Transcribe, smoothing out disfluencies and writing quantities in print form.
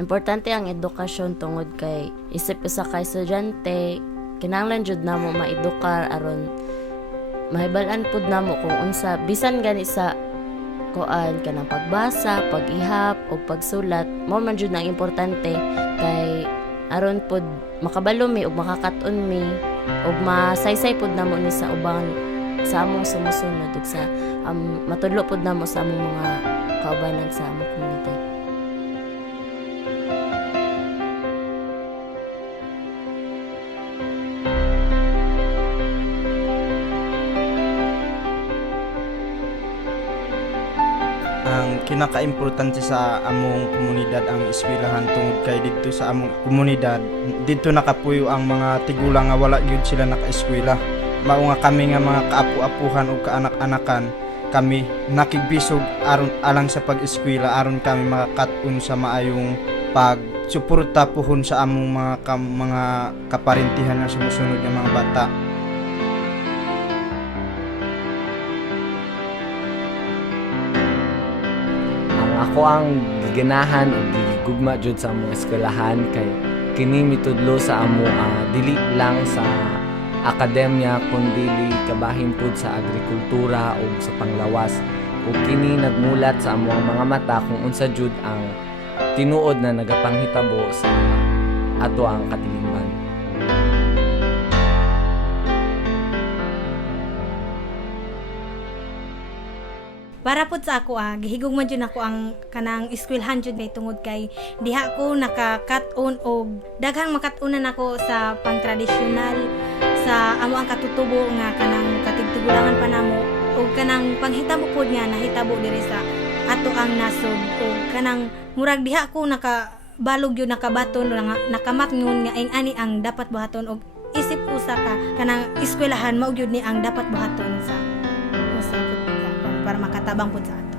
Importante ang edukasyon tungod kay isip usa ka estudyante, kinahanglan jud namo maedukar aron mahibal-an pud namo kung unsa bisan gani sa kuan kanang pagbasa, pag-ihap o pagsulat. Mao man jud ang importante kay aron pud makabalo mi ug makakaton mi ug masaysay pud namo ni sa ubang sa among sumusunod ug sa matudlo pud namo sa among mga kaubanan sa among komunidad. Ang kinaka-importante sa among komunidad ang eskwelahan tungod kay didto sa among komunidad didto nakapuyo ang mga tigulang nga wala gyud sila naka-eskwela. Mao nga kami nga mga kaapu-apuhan ug kaanak-anakan kami nakigbisog aron alang sa pag-eskwela aron kami makakat-on sa maayong pagsuporta pohon sa among mga kaparintihan nga sumusunod nga mga bata. Ako ang giganahan o gigugma jud sa among eskwelahan kay kini mitudlo sa amo dili lang sa akademya kundi kabahin pud sa agrikultura o sa panglawas ug kini nagmulat sa among mga mata kung unsa jud ang tinuod na nagapanghitabo sa ato ang katilingban. Para pud sa ako gihigog man jud ako ang kanang eskwelahan jud kay tungod kay diha ko naka-cut-on og daghang makat-onan ako sa pang-tradisyonal sa amo ang katutubo nga kanang katigtugulangan pa namo og kanang panghitabo pud nga nahitabo diri sa ato ang nasod og kanang murag diha ko nakabalog yun nakabaton nga nakamatngon nga ani ang dapat buhaton og isip usa ka kanang eskwelahan mao gyud ni ang dapat buhaton sa usa para makatabang pud sa ato.